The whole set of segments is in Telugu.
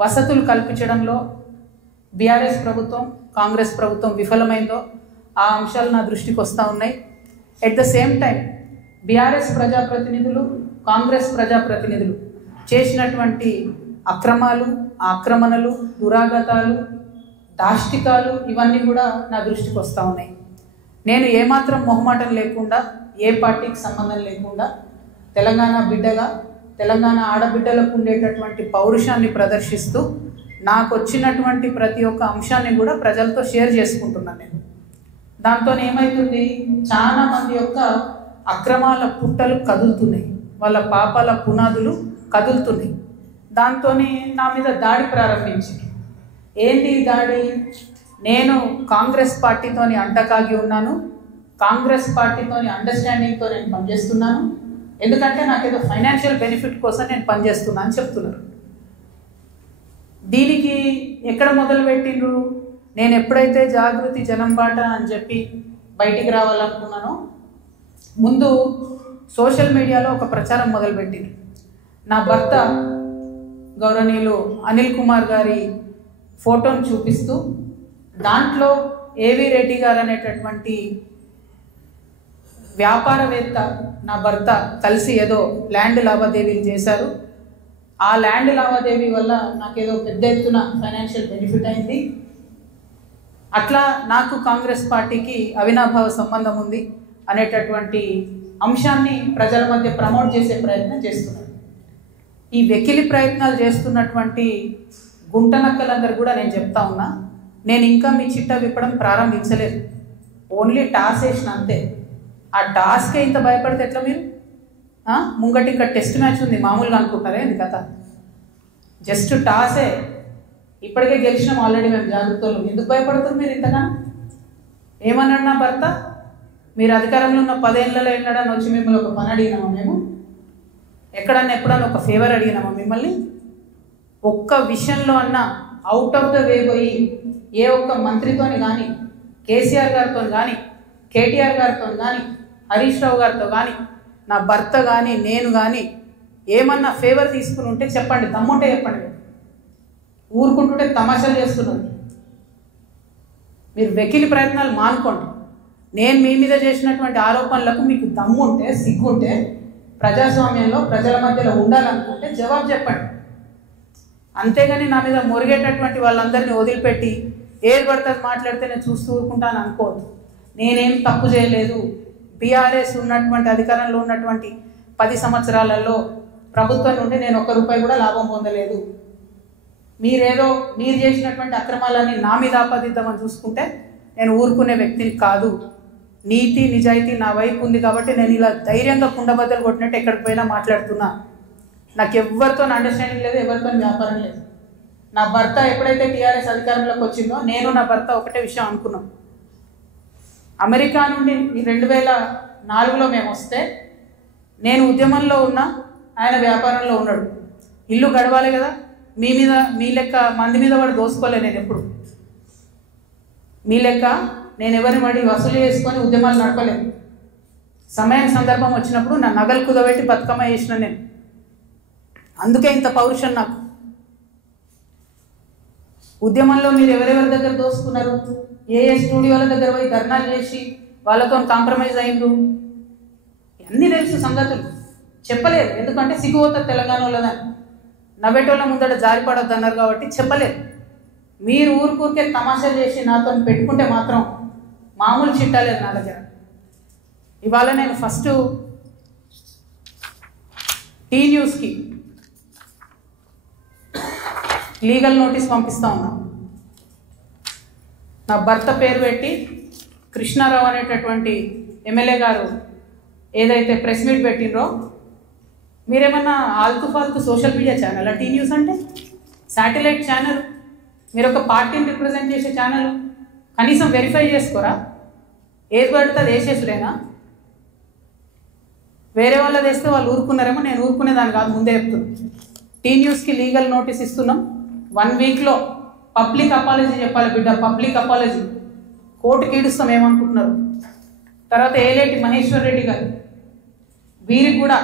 వసతులు కల్పించడంలో బీఆర్ఎస్ ప్రభుత్వం కాంగ్రెస్ ప్రభుత్వం విఫలమైందో ఆ అంశాలు నా దృష్టికి వస్తూ ఉన్నాయి. At the same time BRS ప్రజాప్రతినిధులు కాంగ్రెస్ ప్రజాప్రతినిధులు చేసినటువంటి అక్రమాలు ఆక్రమణలు దురాగతాలు దాష్టికాలు ఇవన్నీ కూడా నా దృష్టికి వస్తూ ఉన్నాయి. నేను ఏమాత్రం మొహమాటం లేకుండా ఏ పార్టీకి సంబంధం లేకుండా తెలంగాణ బిడ్డగా తెలంగాణ ఆడబిడ్డలకు ఉండేటటువంటి పౌరుషాన్ని ప్రదర్శిస్తూ నాకు వచ్చినటువంటి ప్రతి ఒక్క అంశాన్ని కూడా ప్రజలతో షేర్ చేసుకుంటున్నాను. నేను దాంతో ఏమవుతుంది, చాలా మంది యొక్క అక్రమాల పుట్టలు కదులుతున్నాయి, వాళ్ళ పాపాల పునాదులు కదులుతున్నాయి. దాంతో నా మీద దాడి ప్రారంభించింది. ఏంటి దాడి? నేను కాంగ్రెస్ పార్టీతోని అంటకాగి ఉన్నాను, కాంగ్రెస్ పార్టీతోని అండర్స్టాండింగ్తో నేను పనిచేస్తున్నాను, ఎందుకంటే నాకేదో ఫైనాన్షియల్ బెనిఫిట్ కోసం నేను పనిచేస్తున్నా అని చెప్తున్నారు. దీనికి ఎక్కడ మొదలుపెట్టిండ్రు? నేను ఎప్పుడైతే జాగృతి జనం బాట అని చెప్పి బయటికి రావాలనుకున్నానో ముందు సోషల్ మీడియాలో ఒక ప్రచారం మొదలుపెట్టిండ్రు. నా భర్త గౌరవనీయులు అనిల్ కుమార్ గారి ఫోటోను చూపిస్తూ దాంట్లో ఏవి రెడ్డి గారు అనేటటువంటి వ్యాపారవేత్త నా భర్త కలిసి ఏదో ల్యాండ్ లావాదేవీలు చేశారు. ఆ ల్యాండ్ లావాదేవీ వల్ల నాకేదో పెద్ద ఎత్తున ఫైనాన్షియల్ బెనిఫిట్ అయింది, అట్లా నాకు కాంగ్రెస్ పార్టీకి అవినాభావ సంబంధం ఉంది అనేటటువంటి అంశాన్ని ప్రజల మధ్య ప్రమోట్ చేసే ప్రయత్నం చేస్తున్నారు. ఈ వెకిలి ప్రయత్నాలు చేస్తున్నటువంటి గుంటనక్కలందరూ కూడా నేను చెప్తా ఉన్నా, నేను ఇంకా మీ చిట్టా విప్పడం ప్రారంభించలేదు, ఓన్లీ టాస్ వేసిన అంతే. ఆ టాస్కే ఇంత భయపడితే ఎట్లా మీరు? ముంగటి ఇంకా టెస్ట్ మ్యాచ్ ఉంది మామూలుగా అనుకుంటారే ఇది కథ, జస్ట్ టాసే. ఇప్పటికే గెలిచినాం ఆల్రెడీ మేము జాగ్రత్తలు, ఎందుకు భయపడుతున్నారు మీరు ఇంతగా? ఏమన్నాడు నా భర్త, మీరు అధికారంలో ఉన్న 10 ఏళ్ళలో వెళ్ళాడని వచ్చి మిమ్మల్ని ఒక పని అడిగినామా మేము? ఎక్కడన్నా ఎప్పుడన్నా ఒక ఫేవర్ అడిగినామా మిమ్మల్ని? ఒక్క విషయంలో అన్నా అవుట్ ఆఫ్ ద వే పోయి ఏ ఒక్క మంత్రితోని కానీ కేసీఆర్ గారితో కానీ కేటీఆర్ గారితో కానీ హరీష్ రావు గారితో కానీ నా భర్త కానీ నేను కానీ ఏమన్నా ఫేవర్ తీసుకుని ఉంటే చెప్పండి, దమ్ముంటే చెప్పండి. ఊరుకుంటుంటే తమాషాలు చేస్తున్నారు. మీరు వెకిలి ప్రయత్నాలు మానుకోండి. నేను మీ మీద చేసినటువంటి ఆరోపణలకు మీకు దమ్ముంటే సిగ్గుంటే ప్రజాస్వామ్యంలో ప్రజల మధ్యలో ఉండాలనుకుంటే జవాబు చెప్పండి. అంతేగాని నా మీద మొరిగేటటువంటి వాళ్ళందరినీ వదిలిపెట్టి ఏది పడుతుంది మాట్లాడితే నేను చూస్తూ ఊరుకుంటాను అనుకోవద్దు. నేనేం తప్పు చేయలేదు. బీఆర్ఎస్ ఉన్నటువంటి అధికారంలో ఉన్నటువంటి 10 సంవత్సరాలలో ప్రభుత్వం నుండి నేను ₹1 కూడా లాభం పొందలేదు. మీరు చేసినటువంటి అక్రమాలన్నీ నా మీద ఆపాదిద్దామని చూసుకుంటే నేను ఊరుకునే వ్యక్తిని కాదు. నీతి నిజాయితీ నా వైపు ఉంది కాబట్టి నేను ఇలా ధైర్యంగా కుండబద్దలు కొట్టినట్టు ఎక్కడికి పోయినా మాట్లాడుతున్నా. నాకు ఎవరితో అండర్స్టాండింగ్ లేదు, ఎవరితో వ్యాపారం లేదు. నా భర్త ఎప్పుడైతే టీఆర్ఎస్ అధికారంలోకి వచ్చిందో నేను నా భర్త ఒకటే విషయం అనుకున్నాం. అమెరికా నుండి 2004లో మేము వస్తే నేను ఉద్యమంలో ఉన్నా, ఆయన వ్యాపారంలో ఉన్నాడు. ఇల్లు గడవాలి కదా, మీ లెక్క మంది మీద వాడు దోసుకోలే. నేను ఎప్పుడు మీ లెక్క నేను ఎవరిని వాడి వసూలు చేసుకొని ఉద్యమాలు నడపలేదు. సమయం సందర్భం వచ్చినప్పుడు నా నగలు కుదబెట్టి బతుకమ్మ చేసిన నేను. అందుకే ఇంత పౌరుషం నాకు. ఉద్యమంలో మీరు ఎవరెవరి దగ్గర దోసుకున్నారు, ఏ స్టూడియోల దగ్గర పోయి ధర్నాలు చేసి వాళ్ళతో కాంప్రమైజ్ అయిండ్రు, అన్నీ తెలుసు సంగతులు. చెప్పలేదు, ఎందుకంటే సిగ్గుపోతుంది తెలంగాణ వాళ్ళదని. నవ్వేటోళ్ళ ముందట జారిపడొద్దు అన్నారు కాబట్టి చెప్పలేదు. మీరు ఊరికే తమాషాలు చేసి నాతో పెట్టుకుంటే మాత్రం మామూలు చిట్టాలేదు నా దగ్గర. ఇవాళ నేను ఫస్ట్ టీ న్యూస్కి లీగల్ నోటీస్ పంపిస్తా ఉన్నా. నా భర్త పేరు పెట్టి కృష్ణారావు అనేటటువంటి ఎమ్మెల్యే గారు ఏదైతే ప్రెస్ మీట్ పెట్టినరో, మీరేమన్నా ఆల్తు ఫాల్తు social media channel T news అంటే? శాటిలైట్ ఛానల్, మీరు ఒక పార్టీని రిప్రజెంట్ చేసే ఛానల్, కనీసం వెరిఫై చేసుకోరా? ఏది పడితే అది వేసేసుడేనా? వేరే వాళ్ళది వేస్తే వాళ్ళు ఊరుకున్నారేమో, నేను ఊరుకునేదాన్ని కాదు, ముందే చెప్తున్నాను. టీ న్యూస్కి లీగల్ నోటీస్ ఇస్తున్నాం. 1 వీక్లో పబ్లిక్ అపాలజీ చెప్పాలి బిడ్డ, పబ్లిక్ అపాలజీ. కోర్టుకి ఈడుస్తాం ఏమనుకుంటున్నారు. తర్వాత ఏలేటి మహేశ్వర్ రెడ్డి గారు, వీరికి కూడా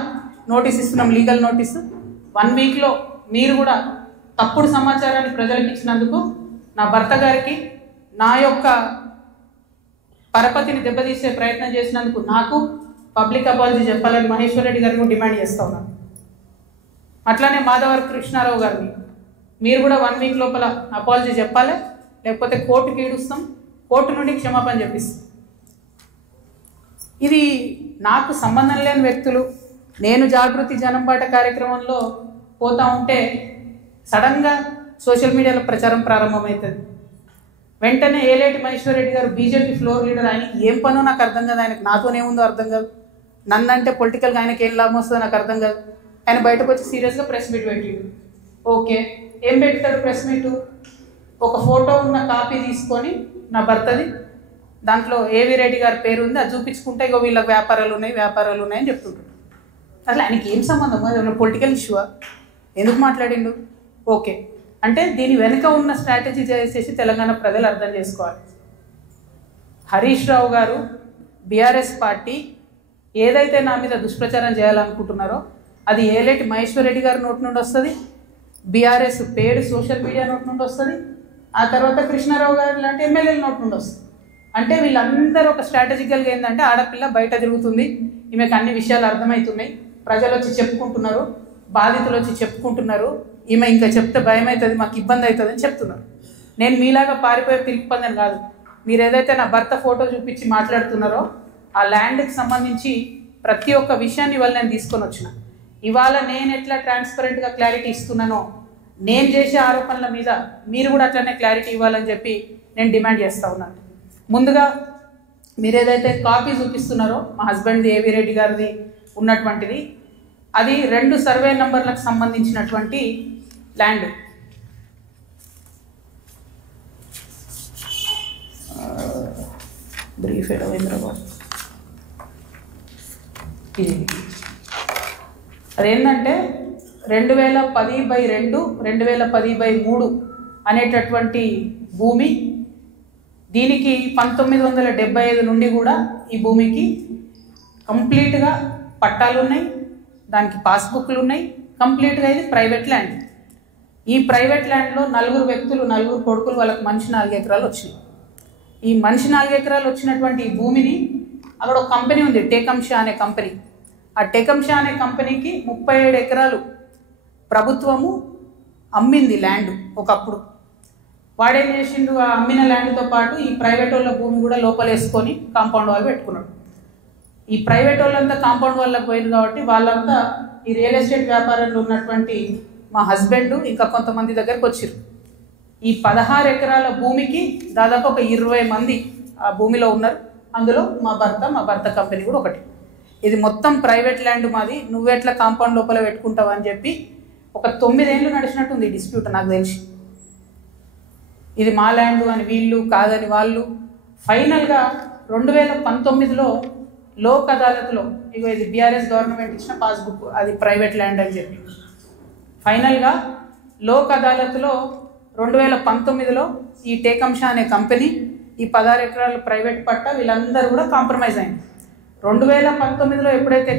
నోటీస్ ఇస్తున్నాం, లీగల్ నోటీసు. 1 వీక్లో మీరు కూడా తప్పుడు సమాచారాన్ని ప్రజలకు ఇచ్చినందుకు నా భర్త గారికి, నా యొక్క పరపతిని దెబ్బతీసే ప్రయత్నం చేసినందుకు నాకు పబ్లిక్ అపాలజీ చెప్పాలని మహేశ్వర్ రెడ్డి గారిని డిమాండ్ చేస్తూ ఉన్నాను. అట్లానే మాధవర్ కృష్ణారావు గారిని మీరు కూడా 1 వీక్ లోపల అపాలజీ చెప్పాలి, లేకపోతే కోర్టుకి ఈడుస్తాం, కోర్టు నుండి క్షమాపణ చెప్పిస్తాం. ఇది నాకు సంబంధం లేని వ్యక్తులు. నేను జాగృతి జనంబాట కార్యక్రమంలో పోతా ఉంటే సడన్గా సోషల్ మీడియాలో ప్రచారం ప్రారంభమవుతుంది. వెంటనే ఏలేటి మహేశ్వర్ రెడ్డి గారు బీజేపీ ఫ్లోర్ లీడర్, ఆయనకి ఏం పనో నాకు అర్థం కాదు, ఆయనకు నాతోనేముందో అర్థం కాదు, నన్నంటే పొలిటికల్గా ఆయనకి ఏం లాభం వస్తుందో నాకు అర్థం కాదు. ఆయన బయటకు వచ్చి సీరియస్గా ప్రెస్ మీట్ పెట్టిండు. ఓకే, ఏం పెడతాడు ప్రెస్ మీటు? ఒక ఫోటో ఉన్న కాపీ తీసుకొని నా భర్తది, దాంట్లో ఏవి రెడ్డి గారి పేరు ఉంది, అది చూపించుకుంటే ఇగో వీళ్ళకి వ్యాపారాలు ఉన్నాయని చెప్తుంటాడు. అసలు ఆయనకి ఏం సంబంధం? అది పొలిటికల్ ఇష్యూవా? ఎందుకు మాట్లాడిండు? ఓకే, అంటే దీని వెనుక ఉన్న స్ట్రాటజీ చేసేసి తెలంగాణ ప్రజలు అర్థం చేసుకోవాలి. హరీష్ రావు గారు, బీఆర్ఎస్ పార్టీ ఏదైతే నా మీద దుష్ప్రచారం చేయాలనుకుంటున్నారో అది ఏలేటి మహేశ్వర్ రెడ్డి గారి నోటి నుండి వస్తుంది, బీఆర్ఎస్ పేడ్ సోషల్ మీడియా నోటి నుండి వస్తుంది, ఆ తర్వాత కృష్ణారావు గారు లాంటి ఎమ్మెల్యేల నోటి నుండి వస్తుంది. అంటే వీళ్ళందరూ ఒక స్ట్రాటజికల్గా ఏంటంటే ఆడపిల్ల బయట తిరుగుతుంది, ఈమెకు అన్ని విషయాలు అర్థమవుతున్నాయి, ప్రజలు వచ్చి చెప్పుకుంటున్నారు, బాధితులు వచ్చి చెప్పుకుంటున్నారు, ఈమె ఇంకా చెప్తే భయం అవుతుంది, మాకు ఇబ్బంది అవుతుంది అని చెప్తున్నారు. నేను మీలాగా పారిపోయే పిలిపిపోందని కాదు. మీరు ఏదైతే నా భర్త ఫోటో చూపించి మాట్లాడుతున్నారో ఆ ల్యాండ్కి సంబంధించి ప్రతి ఒక్క విషయాన్ని ఇవాళ నేను తీసుకొని వచ్చిన. ఇవాళ నేను ఎట్లా ట్రాన్స్పరెంట్గా క్లారిటీ ఇస్తున్నానో నేను చేసే ఆరోపణల మీద మీరు కూడా అట్లనే క్లారిటీ ఇవ్వాలని చెప్పి నేను డిమాండ్ చేస్తూ ఉన్నాను. ముందుగా మీరు ఏదైతే కాపీ చూపిస్తున్నారో మా హస్బెండ్ది ఏవి రెడ్డి గారిది ఉన్నటువంటిది, అది 2 సర్వే నంబర్లకు సంబంధించినటువంటి ల్యాండ్. బ్రీఫ్ రవీంద్రబాద్ ఇది అదేంటంటే 2010/2 2010/3 అనేటటువంటి భూమి. దీనికి 1975 నుండి కూడా ఈ భూమికి కంప్లీట్గా పట్టాలు ఉన్నాయి, దానికి పాస్బుక్లు ఉన్నాయి, కంప్లీట్గా ఇది ప్రైవేట్ ల్యాండ్. ఈ ప్రైవేట్ ల్యాండ్లో 4 వ్యక్తులు, 4 కొడుకులు, వాళ్ళకి మనిషి 4 ఎకరాలు వచ్చినాయి. ఈ మనిషి 4 ఎకరాలు వచ్చినటువంటి ఈ భూమిని అక్కడ ఒక కంపెనీ ఉంది, టేకంషా అనే కంపెనీ. ఆ టేకంషా అనే కంపెనీకి 37 ఎకరాలు ప్రభుత్వము అమ్మింది ల్యాండ్ ఒకప్పుడు. వాడేం చేసిండు, ఆ అమ్మిన ల్యాండ్తో పాటు ఈ ప్రైవేట్ వాళ్ళ భూమి కూడా లోపలేసుకొని కాంపౌండ్ వాళ్ళు పెట్టుకున్నాడు. ఈ ప్రైవేట్ వాళ్ళంతా కాంపౌండ్ వాళ్ళకి పోయింది కాబట్టి వాళ్ళంతా ఈ రియల్ ఎస్టేట్ వ్యాపారంలో ఉన్నటువంటి మా హస్బెండ్ ఇంకా కొంతమంది దగ్గరకు వచ్చారు. ఈ 16 ఎకరాల భూమికి దాదాపు ఒక 20 మంది ఆ భూమిలో ఉన్నారు. అందులో మా భర్త కంపెనీ కూడా ఒకటి. ఇది మొత్తం ప్రైవేట్ ల్యాండ్ మాది, నువ్వెట్లా కాంపౌండ్ లోపల పెట్టుకుంటావు అని చెప్పి ఒక 9 ఏళ్ళు నడిచినట్టుంది ఈ డిస్ప్యూట్ నాకు తెలిసి. ఇది మా ల్యాండ్ అని వీళ్ళు, కాదని వాళ్ళు. ఫైనల్గా 2019లో లోక్ అదాలత్లో ఇగో ఇది బీఆర్ఎస్ గవర్నమెంట్ ఇచ్చిన పాస్బుక్, అది ప్రైవేట్ ల్యాండ్ అని చెప్పి ఫైనల్గా లోక్ అదాలత్లో 2019లో ఈ టేకంషా అనే కంపెనీ ఈ 16 ఎకరాల ప్రైవేట్ పట్ట వీళ్ళందరూ కూడా కాంప్రమైజ్ అయింది. 2019లో ఎప్పుడైతే